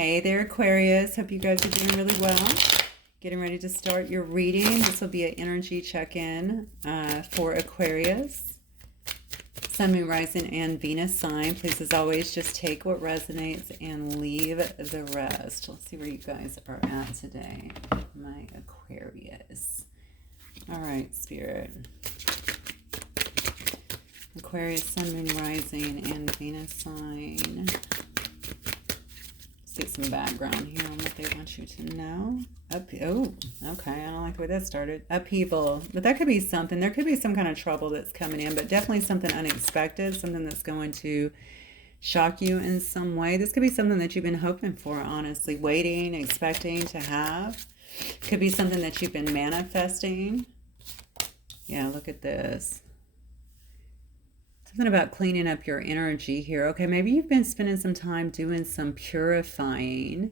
Hey there, Aquarius. Hope you guys are doing really well. Getting ready to start your reading. This will be an energy check-in for Aquarius. Sun, Moon, Rising, and Venus sign. Please, as always, just take what resonates and leave the rest. Let's see where you guys are at today, my Aquarius. All right, Spirit. Aquarius, Sun, Moon, Rising, and Venus sign. Get some background here on what they want you to know. Oh, okay. I don't like the way that started. Upheaval. But that could be something. There could be some kind of trouble that's coming in, but definitely something unexpected, something that's going to shock you in some way. This could be something that you've been hoping for, honestly, waiting, expecting to have. Could be something that you've been manifesting. Yeah, look at this. Something about cleaning up your energy here. Okay, maybe you've been spending some time doing some purifying,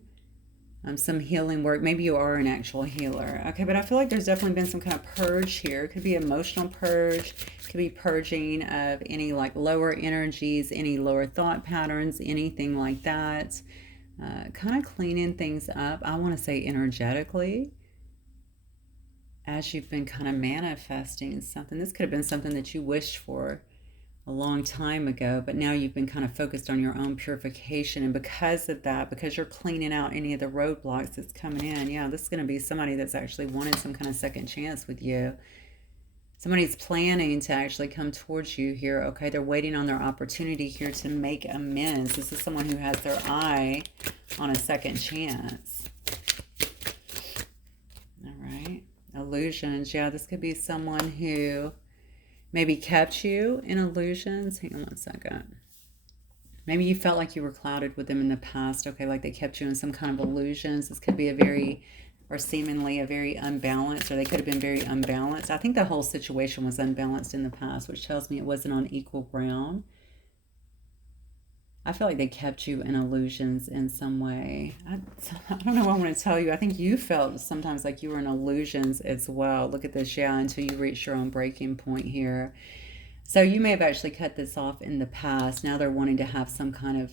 some healing work. Maybe you are an actual healer. Okay, but I feel like there's definitely been some kind of purge here. It could be emotional purge. It could be purging of any like lower energies, any lower thought patterns, anything like that. Kind of cleaning things up. I want to say energetically, as you've been kind of manifesting something. This could have been something that you wished for a long time ago, but now you've been kind of focused on your own purification, and because of that, because you're cleaning out any of the roadblocks that's coming in, yeah, this is going to be somebody that's actually wanted some kind of second chance with you. Somebody's planning to actually come towards you here. Okay, they're waiting on their opportunity here to make amends. This is someone who has their eye on a second chance. All right, illusions. Yeah, this could be someone who maybe kept you in illusions. Hang on one second. Maybe you felt like you were clouded with them in the past. Okay, like they kept you in some kind of illusions. This could be a very, or seemingly a very unbalanced, or they could have been very unbalanced. I think the whole situation was unbalanced in the past, which tells me it wasn't on equal ground. I feel like they kept you in illusions in some way. I don't know what I want to tell you. I think you felt sometimes like you were in illusions as well. Look at this, yeah, until you reach your own breaking point here. So you may have actually cut this off in the past. Now they're wanting to have some kind of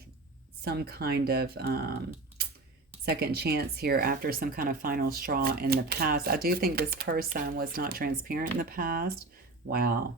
second chance here after some kind of final straw in the past. I do think this person was not transparent in the past. Wow.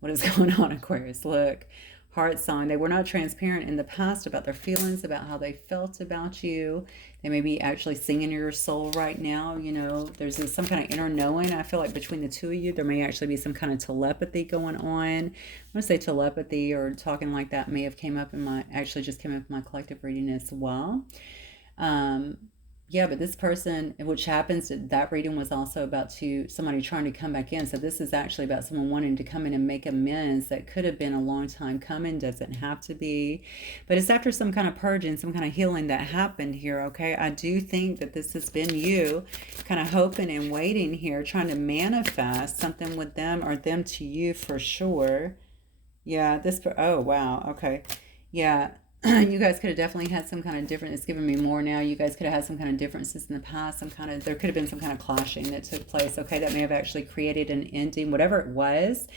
What is going on, Aquarius? Look. Heart sign. They were not transparent in the past about their feelings, about how they felt about you. They may be actually singing your soul right now. You know, there's some kind of inner knowing. I feel like between the two of you, there may actually be some kind of telepathy going on. I want to say telepathy or talking like that may have came up in my, actually just came up in my collective reading as well. Yeah, but this person, which happens, that reading was also about somebody trying to come back in. So this is actually about someone wanting to come in and make amends. That could have been a long time coming, doesn't have to be. But it's after some kind of purging, some kind of healing that happened here, okay? I do think that this has been you kind of hoping and waiting here, trying to manifest something with them or them to you for sure. Yeah, oh, wow, okay. Yeah. You guys could have definitely had some kind of different, it's giving me more now. You guys could have had some kind of differences in the past, there could have been some kind of clashing that took place. Okay, that may have actually created an ending, whatever it was.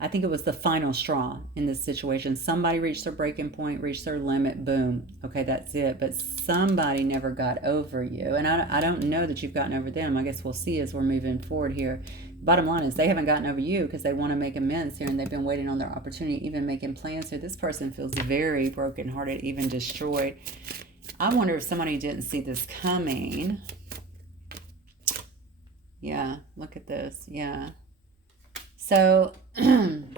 I think it was the final straw in this situation. Somebody reached their breaking point, reached their limit, boom. Okay, that's it. But somebody never got over you. And I don't know that you've gotten over them. I guess we'll see as we're moving forward here. Bottom line is they haven't gotten over you because they want to make amends here, and they've been waiting on their opportunity, even making plans here. This person feels very brokenhearted, even destroyed. I wonder if somebody didn't see this coming. Yeah, look at this. Yeah. So, and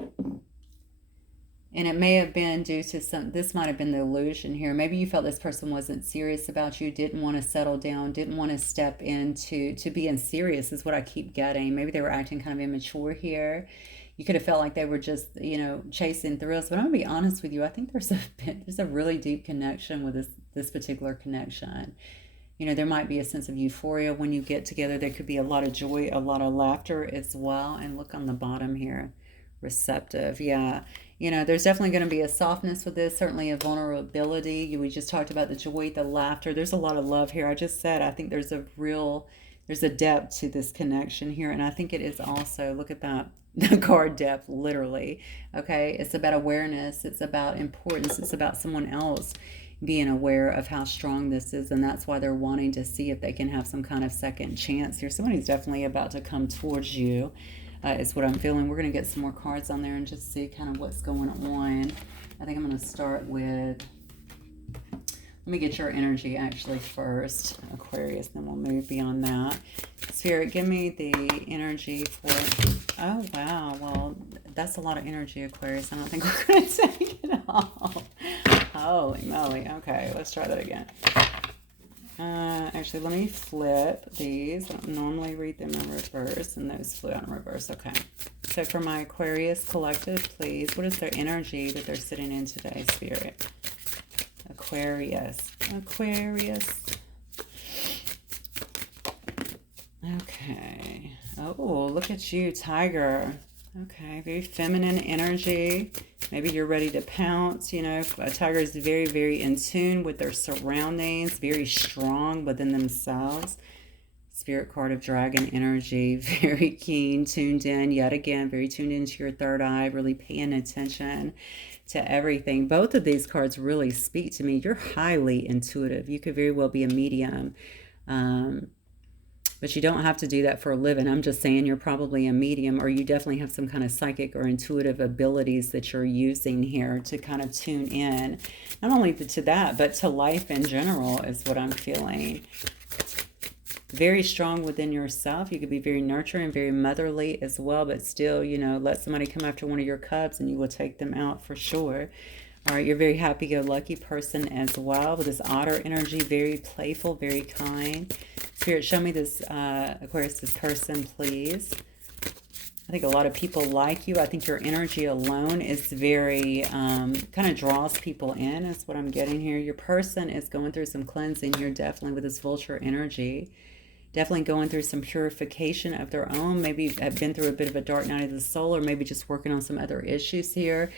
it may have been due to this might have been the illusion here. Maybe you felt this person wasn't serious about you, didn't want to settle down, didn't want to step into being serious is what I keep getting. Maybe they were acting kind of immature here. You could have felt like they were just, chasing thrills. But I'm going to be honest with you. I think there's a really deep connection with this particular connection. There might be a sense of euphoria when you get together. There could be a lot of joy, a lot of laughter as well. And look on the bottom here. Receptive. Yeah. There's definitely going to be a softness with this, certainly a vulnerability. We just talked about the joy, the laughter. There's a lot of love here. I just said, I think there's a depth to this connection here. And I think it is also, look at that, the card depth, literally. Okay. It's about awareness. It's about importance. It's about someone else being aware of how strong this is, and that's why they're wanting to see if they can have some kind of second chance here. Somebody's definitely about to come towards you, is what I'm feeling. We're going to get some more cards on there and just see kind of what's going on. I think I'm going to start with, let me get your energy actually first, Aquarius, then we'll move beyond that. Spirit, give me the energy for, oh wow, well, that's a lot of energy, Aquarius. I don't think we're going to take it all. Holy moly. Okay, let's try that again. Actually, let me flip these. I don't normally read them in reverse, and those flew out in reverse. Okay. So for my Aquarius collective, please, what is their energy that they're sitting in today, Spirit? Aquarius. Aquarius. Okay. Oh, look at you, Tiger. Okay, very feminine energy. Maybe you're ready to pounce. You know, a tiger is very, very in tune with their surroundings, very strong within themselves. Spirit card of dragon energy, very keen, tuned in, yet again, very tuned into your third eye, really paying attention to everything. Both of these cards really speak to me. You're highly intuitive. You could very well be a medium. But you don't have to do that for a living. I'm just saying you're probably a medium, or you definitely have some kind of psychic or intuitive abilities that you're using here to kind of tune in. Not only to that, but to life in general is what I'm feeling. Very strong within yourself. You could be very nurturing, very motherly as well, but still, you know, let somebody come after one of your cubs and you will take them out for sure. All right, you're a very happy-go-lucky person as well with this otter energy, very playful, very kind. Spirit, show me this, Aquarius, this person, please. I think a lot of people like you. I think your energy alone is very, kind of draws people in, is what I'm getting here. Your person is going through some cleansing here, definitely with this vulture energy. Definitely going through some purification of their own. Maybe have been through a bit of a dark night of the soul, or maybe just working on some other issues here.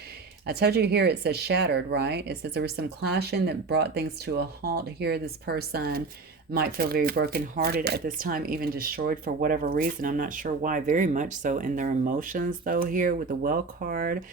I told you here it says shattered, right? It says there was some clashing that brought things to a halt here. This person might feel very brokenhearted at this time, even destroyed for whatever reason. I'm not sure why. Very much so in their emotions, though, here with the well card.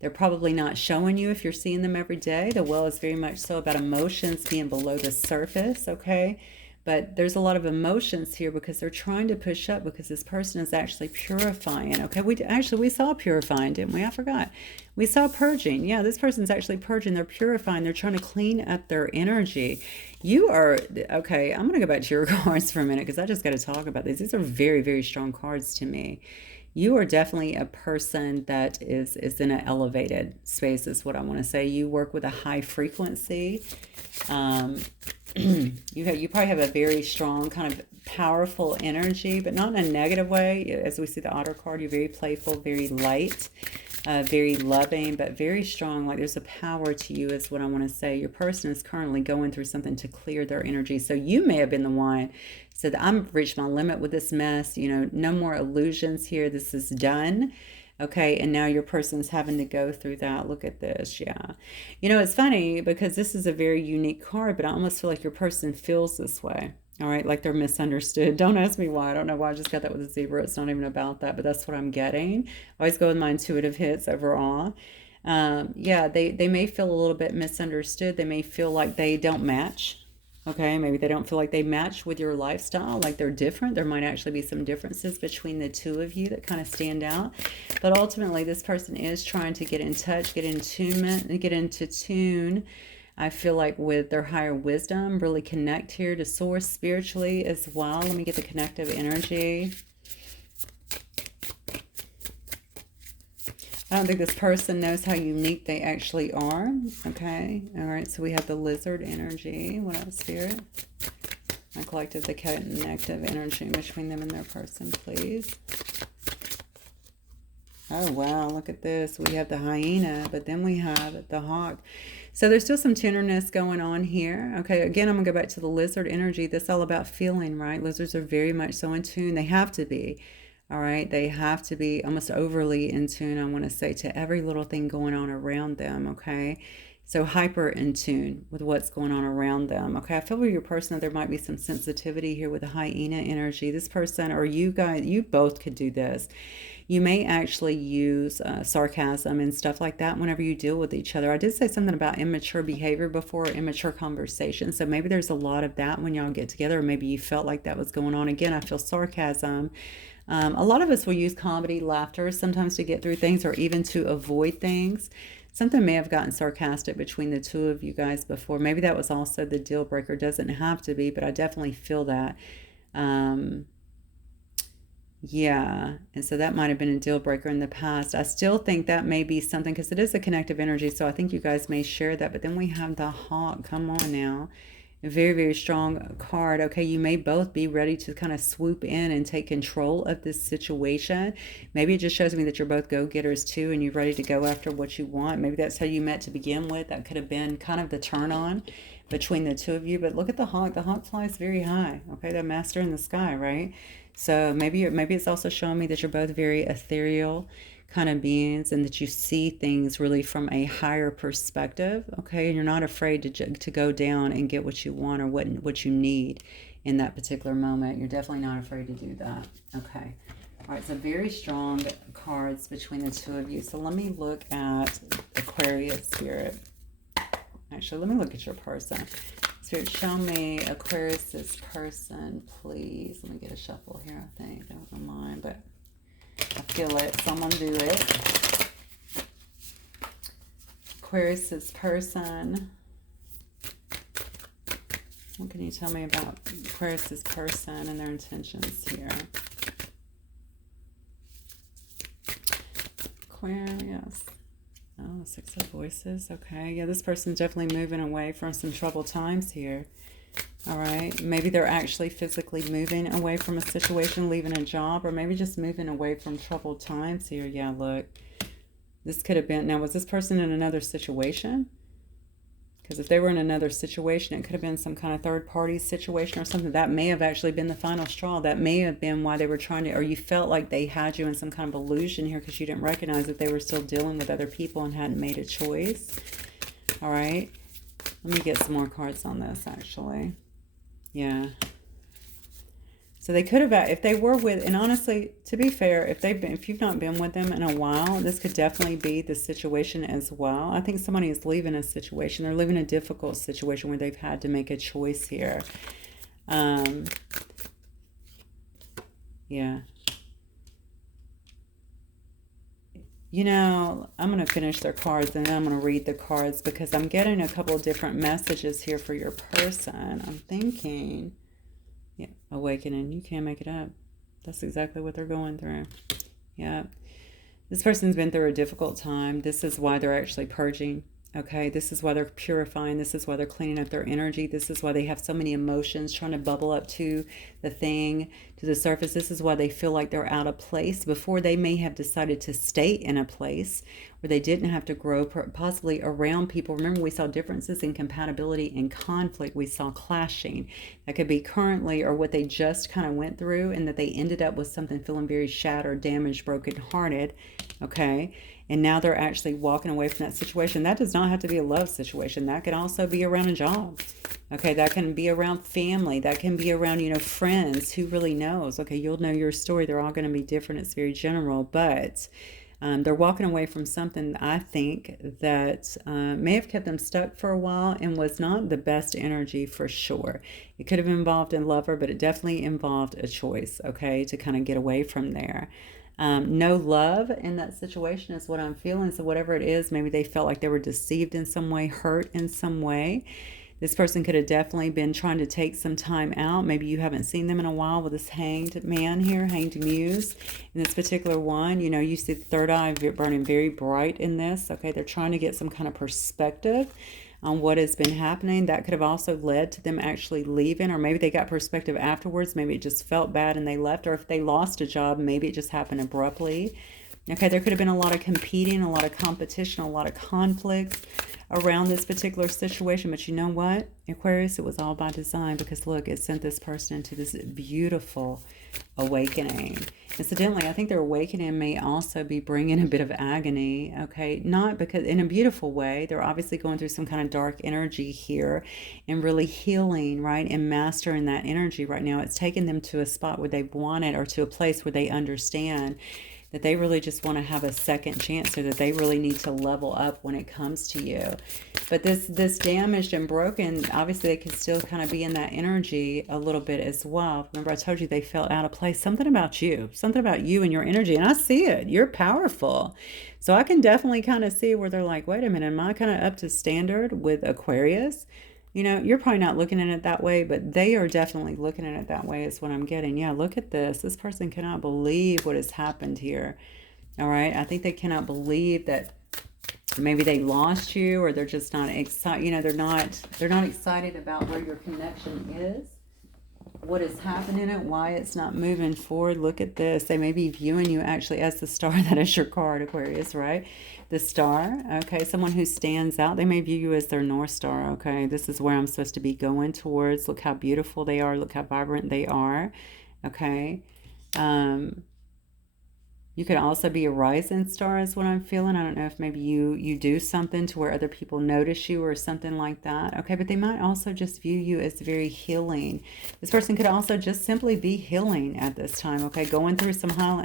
They're probably not showing you if you're seeing them every day. The well is very much so about emotions being below the surface, okay? But there's a lot of emotions here because they're trying to push up, because this person is actually purifying. Okay, we saw purifying, didn't we? I forgot. We saw purging. Yeah, this person's actually purging. They're purifying. They're trying to clean up their energy. You are, okay, I'm going to go back to your cards for a minute because I just got to talk about these. These are very, very strong cards to me. You are definitely a person that is in an elevated space, is what I want to say. You work with a high frequency. You probably have a very strong, kind of powerful energy, but not in a negative way. As we see the otter card, you're very playful, very light, very loving, but very strong. Like there's a power to you, is what I want to say. Your person is currently going through something to clear their energy. So you may have been the one said, I'm reached my limit with this mess. You know, no more illusions here. This is done. Okay, and now your person's having to go through that. Look at this, yeah. You know, it's funny because this is a very unique card, but I almost feel like your person feels this way. All right, like they're misunderstood. Don't ask me why. I don't know why I just got that with a zebra. It's not even about that, but that's what I'm getting. I always go with my intuitive hits overall. Yeah, they may feel a little bit misunderstood. They may feel like they don't match. Okay, maybe they don't feel like they match with your lifestyle, like they're different. There might actually be some differences between the two of you that kind of stand out. But ultimately, this person is trying to get in touch, get in tunement, and get into tune, I feel like, with their higher wisdom, really connect here to source spiritually as well. Let me get the connective energy. I don't think this person knows how unique they actually are. Okay. All right. So we have the lizard energy. What else, Spirit? My collective, the connective energy between them and their person, please. Oh, wow. Look at this. We have the hyena, but then we have the hawk. So there's still some tenderness going on here. Okay. Again, I'm going to go back to the lizard energy. That's all about feeling, right? Lizards are very much so in tune. They have to be. All right, they have to be almost overly in tune, I want to say, to every little thing going on around them, okay? So hyper in tune with what's going on around them. Okay, I feel with your person that there might be some sensitivity here with the hyena energy. This person, or you guys, you both could do this. You may actually use sarcasm and stuff like that whenever you deal with each other. I did say something about immature behavior before, immature conversation. So maybe there's a lot of that when y'all get together, or maybe you felt like that was going on. Again, I feel sarcasm. A lot of us will use comedy, laughter sometimes to get through things or even to avoid things. Something may have gotten sarcastic between the two of you guys before. Maybe that was also the deal breaker. Doesn't have to be, but I definitely feel that. Um, yeah, and so that might have been a deal breaker in the past. I still think that may be something because it is a connective energy, so I think you guys may share that. But then we have the hawk. Come on now. A very, very strong card. Okay, you may both be ready to kind of swoop in and take control of this situation. Maybe it just shows me that you're both go-getters too, and you're ready to go after what you want. Maybe that's how you met to begin with. That could have been kind of the turn on between the two of you. But look at the hawk. The hawk flies very high. Okay, the master in the sky, right? So maybe it's also showing me that you're both very ethereal kind of beings and that you see things really from a higher perspective, okay? And you're not afraid to go down and get what you want or what you need in that particular moment. You're definitely not afraid to do that, okay? All right, so very strong cards between the two of you. So let me look at Aquarius Spirit. Actually, let me look at your person. Spirit, show me Aquarius's person, please. Let me get a shuffle here, I think. I don't know mine, but I feel it, so I'm going to do it. Aquarius's person. What can you tell me about Aquarius's person and their intentions here? Aquarius. Oh, Six of Voices. Okay. Yeah, this person's definitely moving away from some troubled times here. All right. Maybe they're actually physically moving away from a situation, leaving a job, or maybe just moving away from troubled times here. Yeah, look. This could have been... Now, was this person in another situation? Because if they were in another situation, it could have been some kind of third-party situation or something. That may have actually been the final straw. That may have been why they were trying to... Or you felt like they had you in some kind of illusion here because you didn't recognize that they were still dealing with other people and hadn't made a choice. All right. Let me get some more cards on this, actually. Yeah. So they could have, if they were with, and honestly, to be fair, if you've not been with them in a while, this could definitely be the situation as well. I think somebody is leaving a situation. They're leaving a difficult situation where they've had to make a choice here. Yeah. You know, I'm going to finish their cards and then I'm going to read the cards because I'm getting a couple of different messages here for your person. I'm thinking... Yeah, awakening. You can't make it up. That's exactly what they're going through. Yeah. This person's been through a difficult time. This is why they're actually purging. Okay, this is why they're purifying. This is why they're cleaning up their energy. This is why they have so many emotions trying to bubble up to the thing, to the surface. This is why they feel like they're out of place before they may have decided to stay in a place where they didn't have to grow, possibly around people. Remember, we saw differences in compatibility and conflict. We saw clashing. That could be currently or what they just kind of went through, and that they ended up with something feeling very shattered, damaged, brokenhearted. Okay. And now they're actually walking away from that situation. That does not have to be a love situation. That could also be around a job. Okay, that can be around family. That can be around, you know, friends. Who really knows? Okay, you'll know your story. They're all going to be different. It's very general. But they're walking away from something, I think, that may have kept them stuck for a while and was not the best energy for sure. It could have involved a lover, but it definitely involved a choice, okay, to kind of get away from there. No love in that situation is what I'm feeling. So whatever it is, maybe they felt like they were deceived in some way, hurt in some way. This person could have definitely been trying to take some time out. Maybe you haven't seen them in a while with this hanged man here, hanged muse. In this particular one, you know, you see the third eye burning very bright in this. Okay, they're trying to get some kind of perspective on what has been happening. That could have also led to them actually leaving, or maybe they got perspective afterwards. Maybe it just felt bad and they left, or if they lost a job, maybe it just happened abruptly. Okay, there could have been a lot of competing, a lot of competition, a lot of conflict around this particular situation. But you know what, Aquarius, it was all by design, because look, it sent this person into this beautiful awakening. Incidentally, I think their awakening may also be bringing a bit of agony, okay? Not because, in a beautiful way, they're obviously going through some kind of dark energy here and really healing, right? And mastering that energy right now. It's taken them to a spot where they've wanted, or to a place where they understand that they really just want to have a second chance, or that they really need to level up when it comes to you. But this damaged and broken, obviously they can still kind of be in that energy a little bit as well. Remember, I told you they felt out of place. Something about you and your energy, and I see it. You're powerful. So I can definitely kind of see where they're like, wait a minute, am I kind of up to standard with Aquarius? You know, you're probably not looking at it that way, but they are definitely looking at it that way, is what I'm getting. Yeah, look at this. This person cannot believe what has happened here. All right. I think they cannot believe that maybe they lost you, or they're just not excited. You know, they're not excited about where your connection is, what is happening, it, why it's not moving forward. Look at this. They may be viewing you actually as the star. That is your card, Aquarius, right? The star. Okay, someone who stands out. They may view you as their North Star. Okay, this is where I'm supposed to be going towards. Look how beautiful they are. Look how vibrant they are. Okay. You could also be a rising star, is what I'm feeling. I don't know if maybe you do something to where other people notice you or something like that. Okay, but they might also just view you as very healing. This person could also just simply be healing at this time. Okay, going through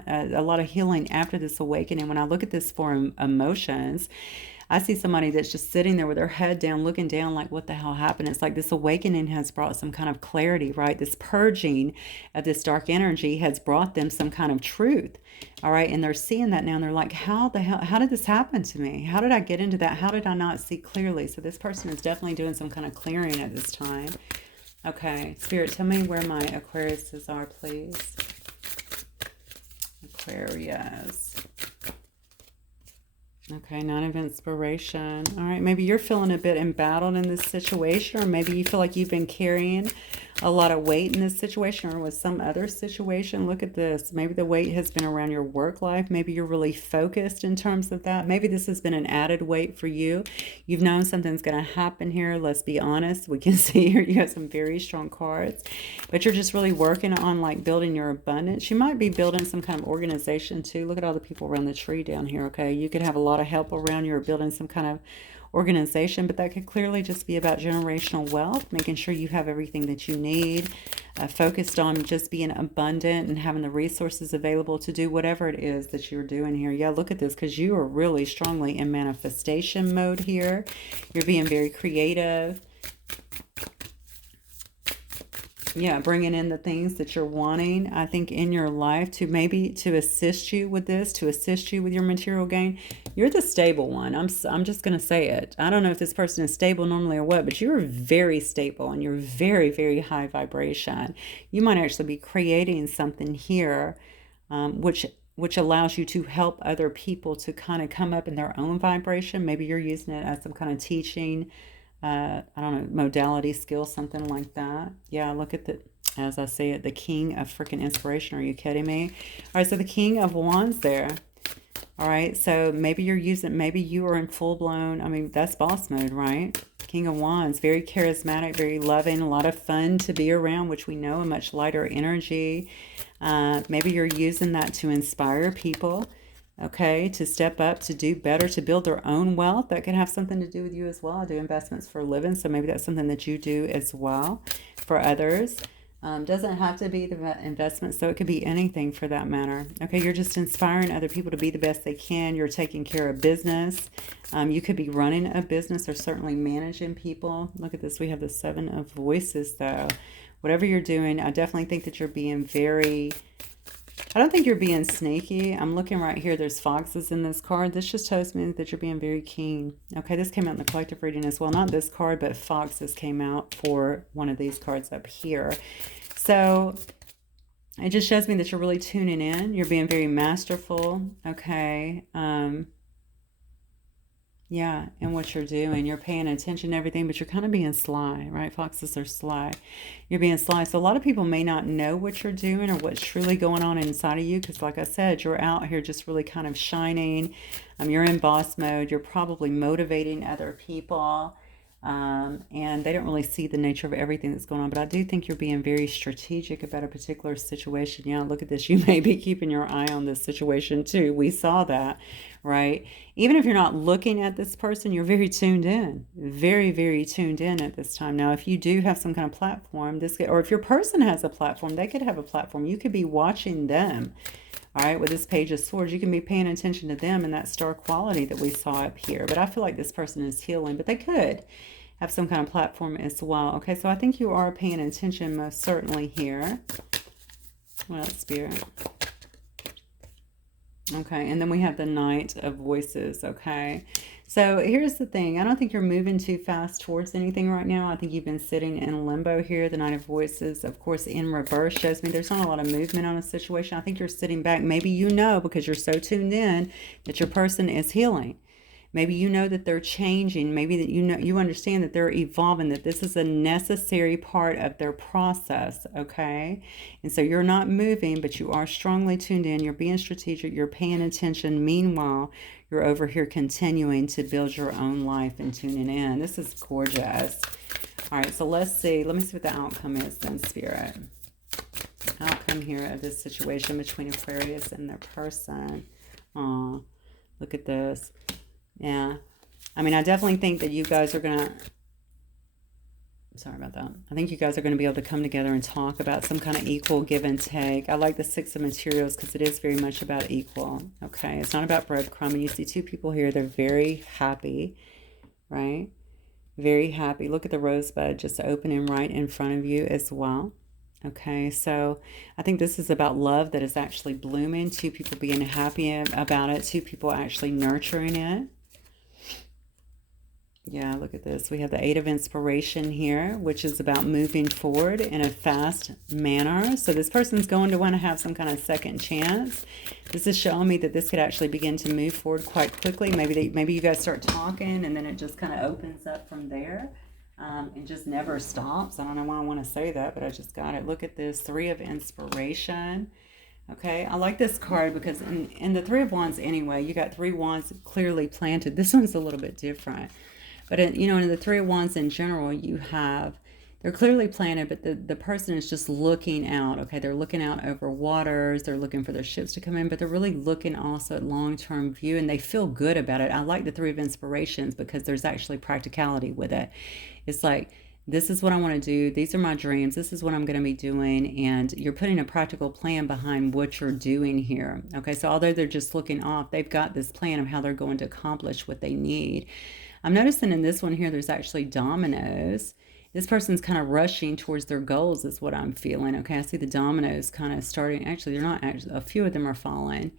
a lot of healing after this awakening. When I look at this for emotions, I see somebody that's just sitting there with their head down, looking down like, what the hell happened? It's like this awakening has brought some kind of clarity, right? This purging of this dark energy has brought them some kind of truth. All right. And they're seeing that now, and they're like, how the hell, how did this happen to me? How did I get into that? How did I not see clearly? So this person is definitely doing some kind of clearing at this time. Okay. Spirit, tell me where my Aquariuses are, please. Aquarius. Okay, 9 of inspiration. All right, maybe you're feeling a bit embattled in this situation, or maybe you feel like you've been carrying a lot of weight in this situation, or with some other situation. Look at this. Maybe the weight has been around your work life. Maybe you're really focused in terms of that. Maybe this has been an added weight for you. You've known something's going to happen here. Let's be honest. We can see here you have some very strong cards, but you're just really working on like building your abundance. You might be building some kind of organization too. Look at all the people around the tree down here. Okay, you could have a lot of help around you, or building some kind of organization, but that could clearly just be about generational wealth, making sure you have everything that you need, focused on just being abundant and having the resources available to do whatever it is that you're doing here. Yeah, look at this, because you are really strongly in manifestation mode here. You're being very creative. Yeah, bringing in the things that you're wanting, I think, in your life to maybe to assist you with this, to assist you with your material gain. You're the stable one. I'm just going to say it. I don't know if this person is stable normally or what, but you're very stable and you're very, very high vibration. You might actually be creating something here, which allows you to help other people to kind of come up in their own vibration. Maybe you're using it as some kind of teaching, I don't know, modality, skill, something like that. Yeah, look at the, as I say it, the King of freaking Inspiration. Are you kidding me? All right, so the King of Wands there. All right, so maybe you're using, maybe you are in full blown, I mean, that's boss mode, right? King of Wands, very charismatic, very loving, a lot of fun to be around, which we know, a much lighter energy. Maybe you're using that to inspire people. Okay, to step up, to do better, to build their own wealth. That could have something to do with you as well. I do investments for a living, so maybe that's something that you do as well for others. Doesn't have to be the investment, so it could be anything for that matter. Okay, you're just inspiring other people to be the best they can. You're taking care of business. You could be running a business or certainly managing people. Look at this. We have the 7 of Voices, though. Whatever you're doing, I definitely think that you're being very... I don't think you're being sneaky. I'm looking right here. There's foxes in this card. This just tells me that you're being very keen. Okay, this came out in the collective reading as well. Not this card, but foxes came out for one of these cards up here. So it just shows me that you're really tuning in. You're being very masterful. Okay. Yeah, and what you're doing, you're paying attention to everything, but you're kind of being sly, right? Foxes are sly. You're being sly. So a lot of people may not know what you're doing or what's truly going on inside of you because, like I said, you're out here just really kind of shining. You're in boss mode. You're probably motivating other people. And they don't really see the nature of everything that's going on. But I do think you're being very strategic about a particular situation. Yeah, look at this. You may be keeping your eye on this situation too. We saw that, right? Even if you're not looking at this person, you're very tuned in. Very, very tuned in at this time. Now, if you do have some kind of platform, or if your person has a platform, they could have a platform. You could be watching them. All right, with this Page of Swords, you can be paying attention to them and that star quality that we saw up here. But I feel like this person is healing, but they could have some kind of platform as well. Okay, so I think you are paying attention most certainly here. Well, Spirit. Okay, and then we have the Knight of Voices, okay? So here's the thing. I don't think you're moving too fast towards anything right now. I think you've been sitting in limbo here. The Knight of Voices, of course, in reverse shows me there's not a lot of movement on a situation. I think you're sitting back. Maybe you know because you're so tuned in that your person is healing. Maybe you know that they're changing. Maybe that you understand that they're evolving, that this is a necessary part of their process, okay? And so you're not moving, but you are strongly tuned in. You're being strategic. You're paying attention. Meanwhile, you're over here continuing to build your own life and tuning in. This is gorgeous. All right, so let's see. Let me see what the outcome is then, Spirit. Outcome here of this situation between Aquarius and their person. Oh, look at this. Yeah. I mean, I definitely think that you guys are going to... Sorry about that. I think you guys are going to be able to come together and talk about some kind of equal give and take. I like the Six of Materials because it is very much about equal. Okay. It's not about breadcrumb. And you see two people here. They're very happy, right? Very happy. Look at the rosebud just opening right in front of you as well. Okay, so I think this is about love that is actually blooming. Two people being happy about it. Two people actually nurturing it. Yeah, look at this. We have the Eight of Inspiration here, which is about moving forward in a fast manner. So this person's going to want to have some kind of second chance. This is showing me that this could actually begin to move forward quite quickly. Maybe you guys start talking and then it just kind of opens up from there. And just never stops. I don't know why I want to say that, but I just got it. Look at this. Three of Inspiration. Okay, I like this card because in the Three of Wands anyway, you got three wands clearly planted. This one's a little bit different. But, in the Three of Wands in general, you have, they're clearly planted, but the person is just looking out. Okay, they're looking out over waters. They're looking for their ships to come in, but they're really looking also at long-term view, and they feel good about it. I like the Three of Inspirations because there's actually practicality with it. It's like, this is what I want to do. These are my dreams. This is what I'm going to be doing. And you're putting a practical plan behind what you're doing here. Okay, so although they're just looking off, they've got this plan of how they're going to accomplish what they need. I'm noticing in this one here, there's actually dominoes. This person's kind of rushing towards their goals is what I'm feeling. Okay, I see the dominoes kind of starting. Actually, they're not actually. A few of them are falling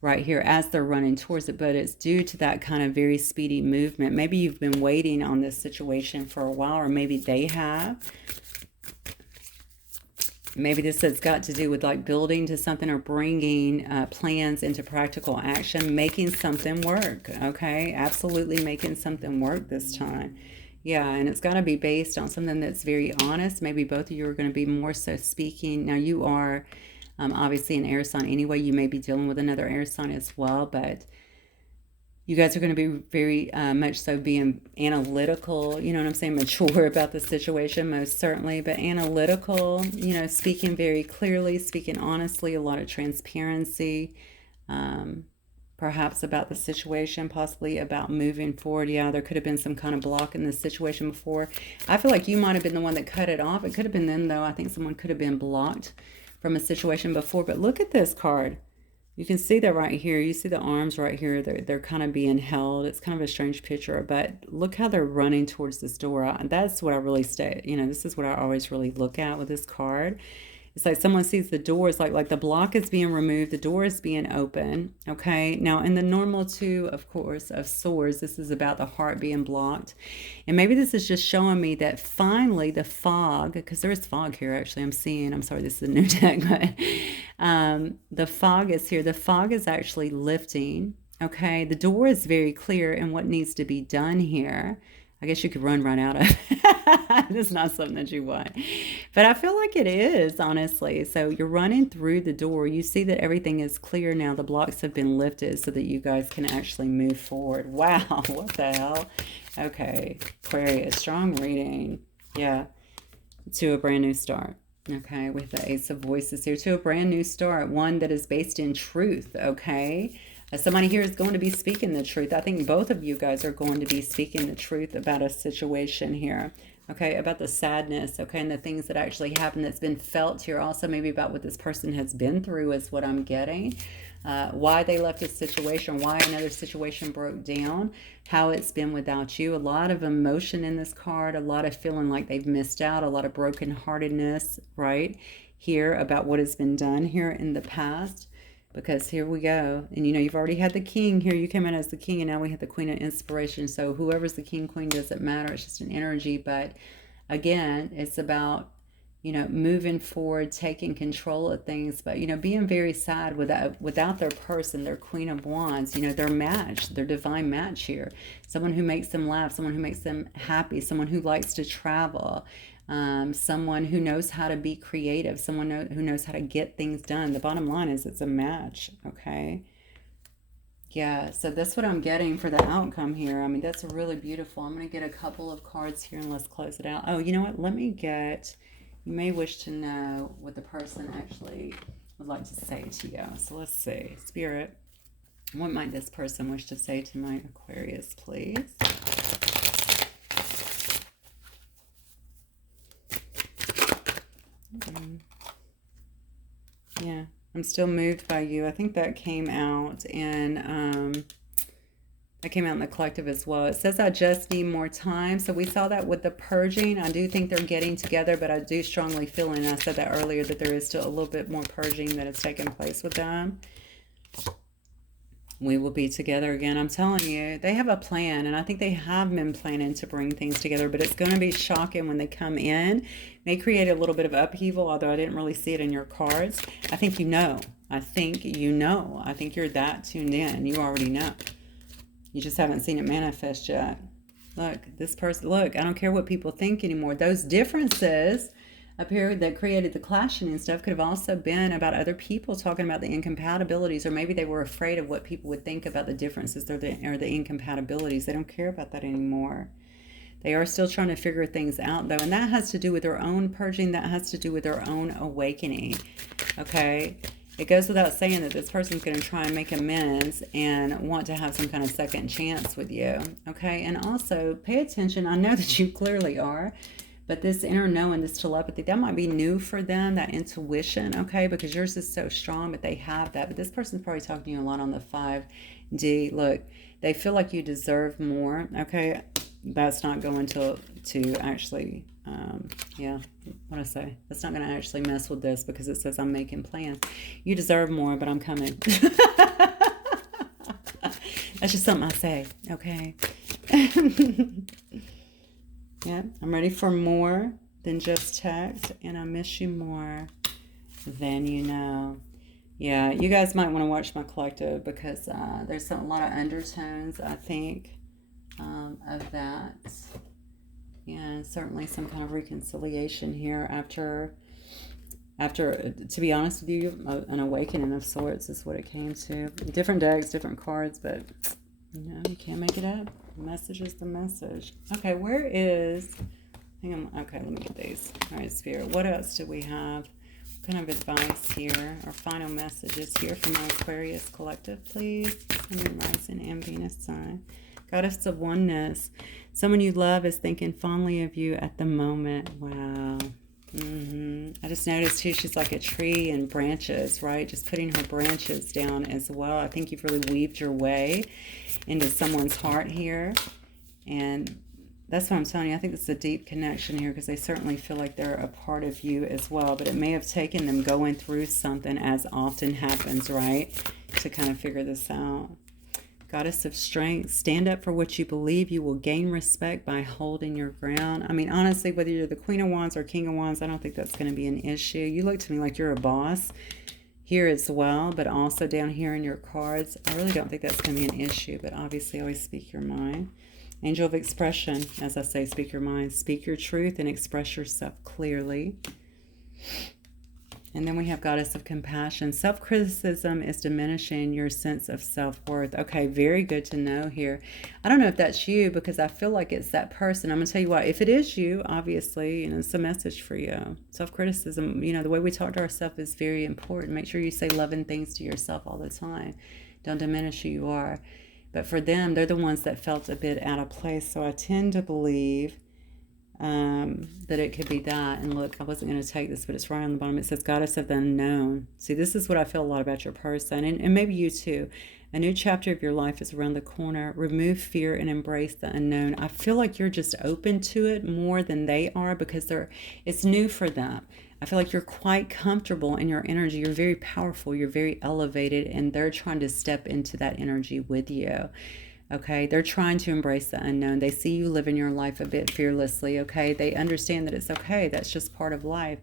right here as they're running towards it, but it's due to that kind of very speedy movement. Maybe you've been waiting on this situation for a while, or maybe they have. Maybe this has got to do with like building to something or bringing plans into practical action, making something work, okay? Absolutely making something work this time. Yeah, and it's got to be based on something that's very honest. Maybe both of you are going to be more so speaking. Now, you are obviously an air sign anyway. You may be dealing with another air sign as well, but you guys are going to be very much so being analytical, you know what I'm saying, mature about the situation, most certainly, but analytical, speaking very clearly, speaking honestly, a lot of transparency, perhaps about the situation, possibly about moving forward. Yeah, there could have been some kind of block in this situation before. I feel like you might have been the one that cut it off. It could have been them, though. I think someone could have been blocked from a situation before, but look at this card. You can see that right here. You see the arms right here. They're kind of being held. It's kind of a strange picture, but look how they're running towards this door. That's what I really this is what I always really look at with this card. It's like someone sees the door. It's like the block is being removed. The door is being open. Okay. Now, in the normal two, of course, of swords, this is about the heart being blocked. And maybe this is just showing me that finally the fog, because there is fog here, actually, I'm sorry, this is a new deck, but the fog is here. The fog is actually lifting. Okay, the door is very clear in what needs to be done here. I guess you could run right out of it. It's not something that you want. But I feel like it is, honestly. So you're running through the door. You see that everything is clear now. The blocks have been lifted so that you guys can actually move forward. Wow, what the hell? Okay, Aquarius, strong reading. Yeah, to a brand new start. Okay, with the Ace of Voices here, to a brand new start, one that is based in truth. Okay, somebody here is going to be speaking the truth. I think both of you guys are going to be speaking the truth about a situation here. Okay, about the sadness, okay, and the things that actually happened that's been felt here. Also, maybe about what this person has been through is what I'm getting. Why they left a situation, why another situation broke down, how it's been without you. A lot of emotion in this card, a lot of feeling like they've missed out, a lot of brokenheartedness, right? Here about what has been done here in the past. Because here we go. And you know, you've already had the king here. You came in as the king, and now we have the queen of inspiration. So whoever's the king, queen, doesn't matter. It's just an energy. But again, it's about, you know, moving forward, taking control of things, but, you know, being very sad without their person, their Queen of Wands, you know, their match, their divine match here. Someone who makes them laugh, someone who makes them happy, someone who likes to travel, someone who knows how to be creative, someone who knows how to get things done. The bottom line is it's a match, okay? Yeah, so that's what I'm getting for the outcome here. I mean, that's really beautiful. I'm going to get a couple of cards here and let's close it out. Oh, you know what? Let me get... You may wish to know what the person actually would like to say to you. So let's see. Spirit, what might this person wish to say to my Aquarius, please? Yeah, I'm still moved by you. I think that came out in... That came out in the collective as well. It says, I just need more time. So we saw that with the purging. I do think they're getting together, but I do strongly feel, and I said that earlier, that there is still a little bit more purging that has taken place with them. We will be together again. I'm telling you, they have a plan, and I think they have been planning to bring things together, but it's going to be shocking when they come in. May create a little bit of upheaval, although I didn't really see it in your cards. I think you know. I think you know. I think you're that tuned in. You already know. You just haven't seen it manifest yet. Look, this person, look, I don't care what people think anymore. Those differences up here that created the clashing and stuff could have also been about other people talking about the incompatibilities, or maybe they were afraid of what people would think about the differences or the incompatibilities. They don't care about that anymore. They are still trying to figure things out, though, and that has to do with their own purging. That has to do with their own awakening, okay? It goes without saying that this person's going to try and make amends and want to have some kind of second chance with you, okay? And also, pay attention. I know that you clearly are, but this inner knowing, this telepathy, that might be new for them, that intuition, okay? Because yours is so strong, but they have that. But this person's probably talking to you a lot on the 5D. Look, they feel like you deserve more, okay? That's not going to actually... yeah, what I say? That's not going to actually mess with this because it says I'm making plans. You deserve more, but I'm coming. That's just something I say, okay? Yeah, I'm ready for more than just text, and I miss you more than you know. Yeah, you guys might want to watch my collective because there's a lot of undertones, I think, of that. Yeah, certainly some kind of reconciliation here after, to be honest with you, an awakening of sorts is what it came to. Different decks, different cards, but, you know, you can't make it up. The message is the message. Okay, where is... Okay, let me get these. All right, Spirit, what else do we have? What kind of advice here, or final messages here from my Aquarius collective, please? Sun, rising, and Venus sign. Goddess of oneness. Someone you love is thinking fondly of you at the moment. Wow. I just noticed too, she's like a tree and branches, right? Just putting her branches down as well. I think you've really weaved your way into someone's heart here. And that's what I'm telling you. I think it's a deep connection here because they certainly feel like they're a part of you as well. But it may have taken them going through something, as often happens, right? To kind of figure this out. Goddess of strength, stand up for what you believe. You will gain respect by holding your ground. I mean, honestly, whether you're the Queen of Wands or King of Wands, I don't think that's going to be an issue. You look to me like you're a boss. here as well, but also down here in your cards. I really don't think that's going to be an issue, but obviously always speak your mind. Angel of expression, as I say, speak your mind. Speak your truth and express yourself clearly. And then we have Goddess of Compassion. Self-criticism is diminishing your sense of self-worth. Okay, very good to know here. I don't know if that's you, because I feel like it's that person. I'm going to tell you what, if it is you, obviously, it's a message for you. Self-criticism, the way we talk to ourselves is very important. Make sure you say loving things to yourself all the time. Don't diminish who you are. But for them, they're the ones that felt a bit out of place. So I tend to believe that it could be that. And look, I wasn't going to take this, but it's right on the bottom. It says Goddess of the Unknown. See, this is what I feel a lot about your person, and maybe you too. A new chapter of your life is around the corner. Remove fear and embrace the unknown. I feel like you're just open to it more than they are, because it's new for them. I feel like you're quite comfortable in your energy. You're very powerful. You're very elevated, and they're trying to step into that energy with you. Okay, they're trying to embrace the unknown. They see you living your life a bit fearlessly. Okay, they understand that it's okay. That's just part of life.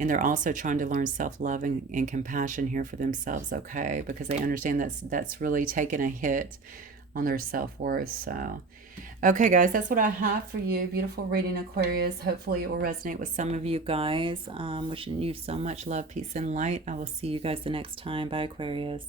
And they're also trying to learn self-love and compassion here for themselves. Okay, because they understand that's really taken a hit on their self-worth. So, okay, guys, that's what I have for you. Beautiful reading, Aquarius. Hopefully it will resonate with some of you guys. Wishing you so much love, peace, and light. I will see you guys the next time. Bye, Aquarius.